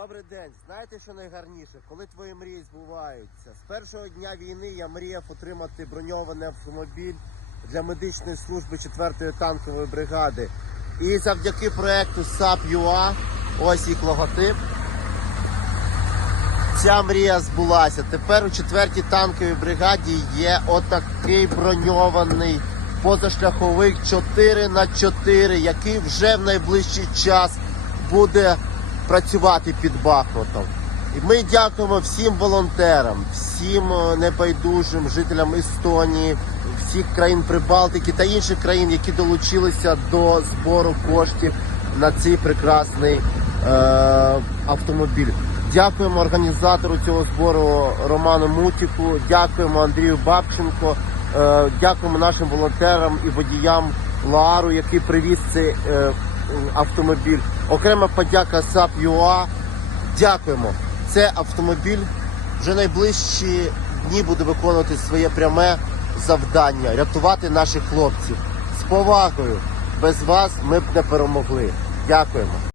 Добрий день. Знаєте, що найгарніше? Коли твої мрії збуваються. З першого дня війни я мріяв отримати броньований автомобіль для медичної служби 4-ї танкової бригади. І завдяки проекту САП.ЮА, ось їх логотип. Ця мрія збулася. Тепер у 4-й танковій бригаді є отакий броньований позашляховик 4 на 4 який вже в найближчий час буде працювати під Бахмутом. І ми дякуємо всім волонтерам, всім е, небайдужим жителям Естонії, всіх країн Прибалтики та інших країн, які долучилися до збору коштів на цей прекрасний е, автомобіль. Дякуємо організатору цього збору Роману Мутіку, дякуємо Андрію Бабченко, е, дякуємо нашим волонтерам і водіям Лару, який привіз цей е, автомобіль. Окрема подяка САП ЮА. Дякуємо. Це автомобіль вже найближчі дні буде виконувати своє пряме завдання рятувати наших хлопців з повагою. Без вас ми б не перемогли. Дякуємо.